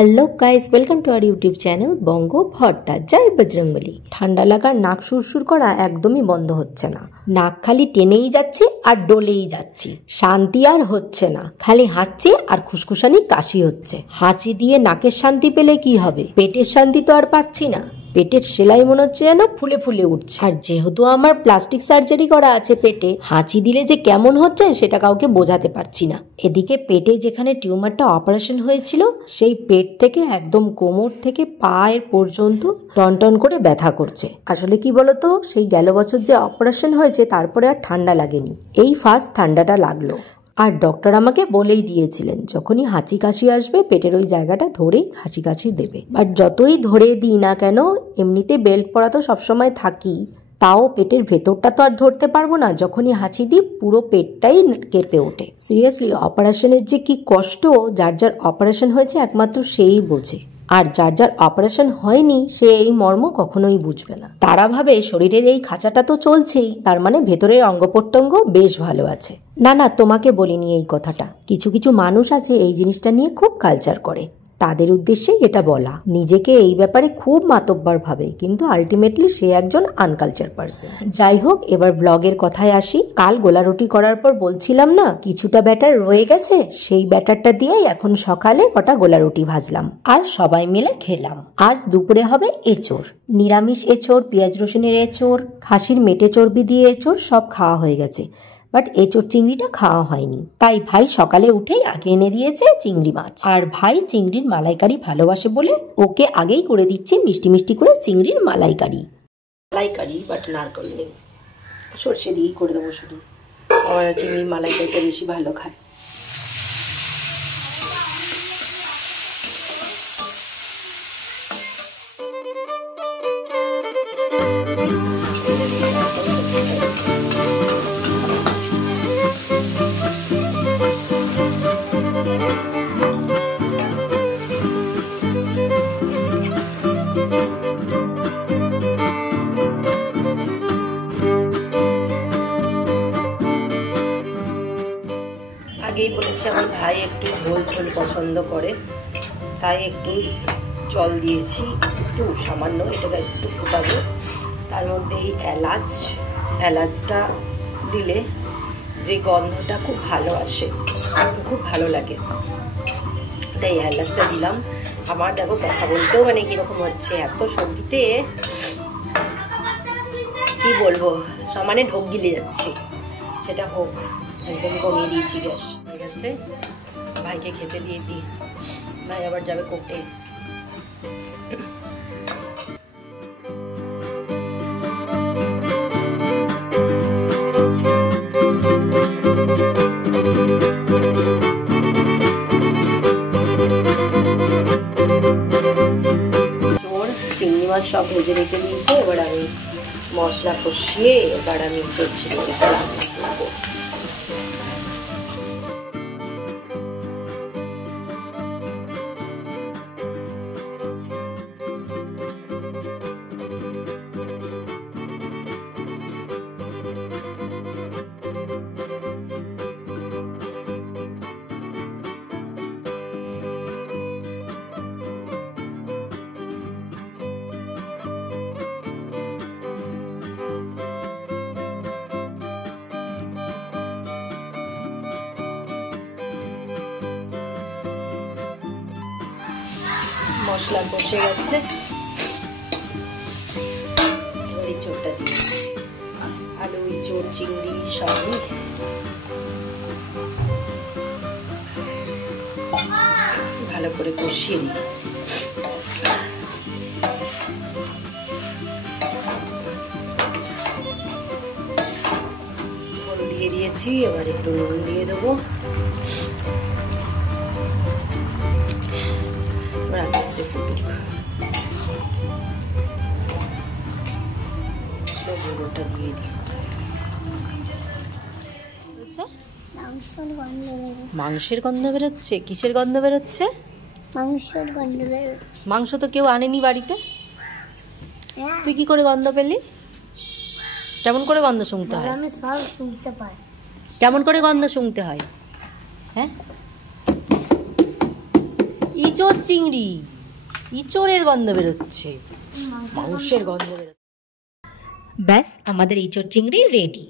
Hello guys, welcome to our YouTube channel Banga Bharta. জয় বজরংবলী। ঠান্ডা লাগার নাক সুরসুর করা একদমই বন্ধ হচ্ছে না। নাক খালি টেনেই যাচ্ছে আর ডলেই যাচ্ছি, শান্তি আর হচ্ছে না। খালি হাঁচছে আর খুসখুসানি কাশি হচ্ছে। হাঁচি দিয়ে নাকের শান্তি পেলে কি হবে? পেটের শান্তি তো আর পাচ্ছি না। পেটের সেলাই মনে হচ্ছে যেন ফুলে ফুলে উঠছে। আর যেহেতু আমার প্লাস্টিক সার্জারি করা আছে পেটে, হাঁচি দিলে যে কেমন হচ্ছে সেটা কাউকে বোঝাতে পারছি না। এদিকে পেটে যেখানে টিউমারটা অপারেশন হয়েছিল সেই পেট থেকে একদম কোমর থেকে পায়ের পর্যন্ত টনটন করে ব্যথা করছে। আসলে কি বলতো, সেই গেল বছর যে অপারেশন হয়েছে তারপরে আর ঠান্ডা লাগেনি, এই ফার্স্ট ঠান্ডাটা লাগলো। আর ডক্টর আমাকে বলেই দিয়েছিলেন যখনই হাঁচি কাশি আসবে পেটের ওই জায়গাটা ধরেই হাঁচি কাশি দেবে। বাট যতই ধরে দিই না কেন, এমনিতে বেল্ট পরা তো সবসময় থাকি, তাও পেটের ভেতরটা তো আর ধরতে পারবো না। যখনই হাঁচি দিই পুরো পেটটাই কেঁপে ওঠে। সিরিয়াসলি অপারেশনের যে কি কষ্ট, যার যার অপারেশন হয়েছে একমাত্র সেই বোঝে। আর যার যার অপারেশন হয়নি সে এই মর্ম কখনোই বুঝবে না। তারা ভাবে শরীরের এই খাঁচাটা তো চলছেই, তার মানে ভেতরের অঙ্গ প্রত্যঙ্গ বেশ ভালো আছে। না না, তোমাকে বলিনি এই কথাটা। কিছু কিছু মানুষ আছে এই জিনিসটা নিয়ে খুব কালচার করে, তাদের উদ্দেশ্যে এটা বলা। নিজেকে এই ব্যাপারে খুব মাতব্বর ভাবে, কিন্তু আলটিমেটলি সে একজন আনকালচার পার্সন। যাই হোক, এবার ব্লগের কথায় আসি। কাল গোলা রুটি করার পর বলছিলাম না কিছুটা ব্যাটার রয়ে গেছে, সেই ব্যাটারটা দিয়েই এখন সকালে কটা গোলা রুটি ভাজলাম আর সবাই মিলে খেলাম। আজ দুপুরে হবে এঁচোড়, নিরামিষ এঁচোড়, পেঁয়াজ রসুনের এঁচোড়, খাসির মেটে চর্বি দিয়ে এঁচোড়, সব খাওয়া হয়ে গেছে। বাট এঁচোড় চিংড়িটা খাওয়া হয়নি, তাই ভাই সকালে উঠেই আগে এনে দিয়েছে চিংড়ি মাছ। আর ভাই চিংড়ির মালাইকারি ভালোবাসে বলে ওকে আগেই করে দিচ্ছে মিষ্টি মিষ্টি করে চিংড়ির মালাইকারি। বাট নারকেল নেই, সর্ষে দিয়েই করে দেবো শুধু। আমার চিংড়ির মালাইকারিটা বেশি ভালো খায়। আগেই বলেছি আমার ভাই একটু ঝোল ঝোল পছন্দ করে, তাই একটু জল দিয়েছি, একটু সামান্য। এটাকে একটু ফুটাবো, তার মধ্যে এই এলাচটা দিলে যে গন্ধটা খুব ভালো আসে, খুব ভালো লাগে, তাই এলাচটা দিলাম। আমার দেখো কথা বলতেও মানে কীরকম হচ্ছে, এত সবজিতে কি বলবো, সমানে ঢোক গিলে যাচ্ছে। সেটা হোক, একদম কমিয়ে দিয়েছি গ্যাস। ঠিক আছে, ভাইকে খেতে দিয়ে দিই, ভাই আবার যাবে কোর্টে। চিংড়ি মাছ সব ভেজে রেখে দিয়েছি, এবার আমি মশলা কষিয়ে এবার আমি চিংড়িটা রান্না করবো। মশলা কষে গেছে, এবার এই চোরটা দিয়ে আলু, চোর, চিংড়ি সবই ভালো করে কষিয়ে নিই। জল দিয়ে দিয়েছি, এবার একটু নুন দিয়ে দেবো। আস্তে আস্তে ফুটুক, গুঁড়োটা দিয়ে দিই। মাংসের গন্ধ বেরোচ্ছে? কিসের গন্ধ বেরোচ্ছে? মাংসের গন্ধ বেরোচ্ছে। মাংস তো কেউ আনেনি বাড়িতে, তুই কি করে গন্ধ পেলি? কেমন করে গন্ধ শুনতে হয়? আমি সব শুনতে পাই। কেমন করে গন্ধ শুনতে হয়? হ্যাঁ, ইঁচড় চিংড়ি, ইঁচড়ের গন্ধ বেরোচ্ছে, মাংসের গন্ধ বেরোচ্ছে। ব্যাস আমাদের ইঁচড় চিংড়ি রেডি।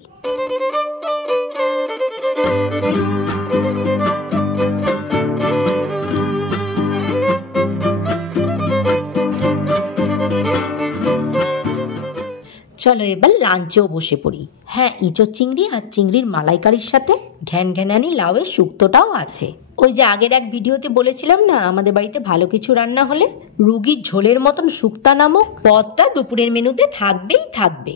চলো এবার লাঞ্চেও বসে পড়ি। হ্যাঁ, ইঁচড় চিংড়ি আর চিংড়ির মালাইকারির সাথে ঘ্যান ঘ্যানানি লাউয়ের শুক্তোটাও আছে। ওই যে আগের এক ভিডিওতে বলেছিলাম না, আমাদের বাড়িতে ভালো কিছু রান্না হলে রুগীর ঝোলের মতন শুক্তা নামক পদটা দুপুরের মেনুতে থাকবেই থাকবে।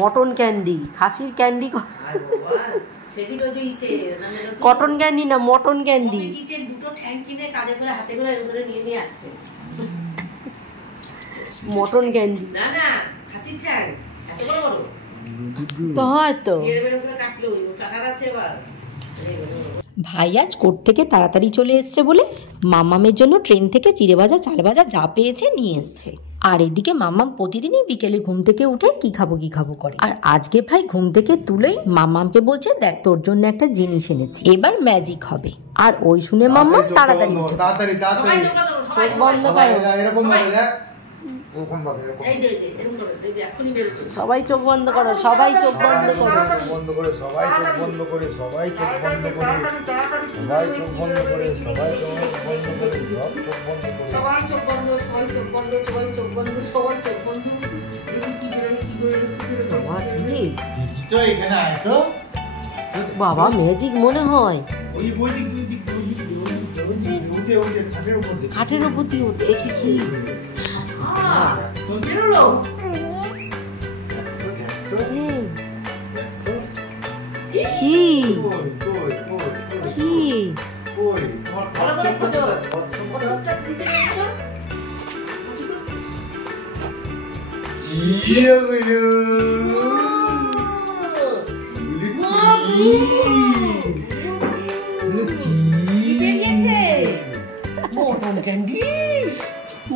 মটন ক্যান্ডি, খাসির ক্যান্ডি, কটন ক্যান্ডি না মটন ক্যান্ডি। মটন ক্যান্ডি তো হয়তো। ভাই আজ কোর্ট থেকে তাড়াতাড়ি চলে এসছে বলে মামামের জন্য ট্রেন থেকে চিড়ে ভাজা চাল ভাজা যা পেয়েছে নিয়ে এসছে। আর এদিকে মামাম প্রতিদিনই বিকেলে ঘুম থেকে উঠে কি খাবো করে। আর আজকে ভাই ঘুম থেকে তুলেই মামামকে বলছে, দেখ তোর জন্য একটা জিনিস এনেছি, এবার ম্যাজিক হবে। আর ওই শুনে মাম্মা তাড়াতাড়ি সবাই চোখ বন্ধ করো, সবাই চোখ বন্ধ করো, সবাই চোখ বন্ধ করে, সবাই চোখ বন্ধ করে, সবাই চোখ বন্ধ করে, সবাই চোখ বন্ধ করে, সবাই চোখ বন্ধ করে, সবাই চোখ বন্ধ, সবাই চোখ বন্ধ, সবাই চোখ বন্ধ, সবাই চোখ বন্ধ। বাবা ম্যাজিক মনে হয়। খাটের উপর দিয়ে দেখি কি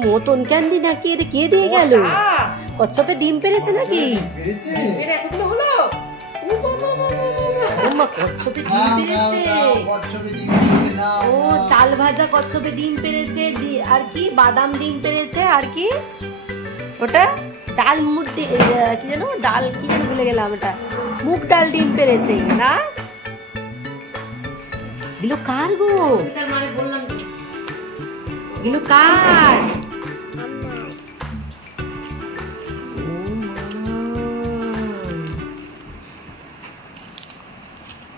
মটন ক্যান্ডি নাকি? এটা কে দিয়ে গেল? কচ্ছপে ডিম পেরেছে নাকি? ও চাল ভাজা কচ্ছপে ডিম পেরেছে, আর কি বাদাম ডিম পেরেছে, আর কি ওটা ডাল মুড়ি কি যেন, ডাল কি যেন ভুলে গেলাম, ওটা মুগ ডাল ডিম পেরেছে না? এগুলো কার গো? এগুলো কার?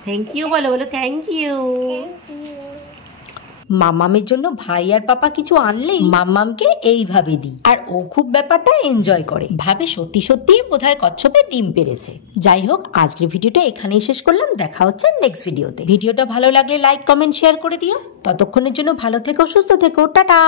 থ্যাংক ইউ বলো, বলো থ্যাংক ইউ। মামামের জন্য ভাই আর পাপা কিছু আনলেই মামামকে এইভাবে দিই, আর ও খুব ব্যাপারটা এনজয় করে, ভাবে সত্যি সত্যি বোধহয় কচ্ছপে ডিম পেরেছে। যাই হোক, আজকের ভিডিওটা এখানেই শেষ করলাম। দেখা হচ্ছে নেক্সট ভিডিওতে। ভিডিওটা ভালো লাগলে লাইক কমেন্ট শেয়ার করে দিও। ততক্ষণের জন্য ভালো থেকো, সুস্থ থেকো, টাটা।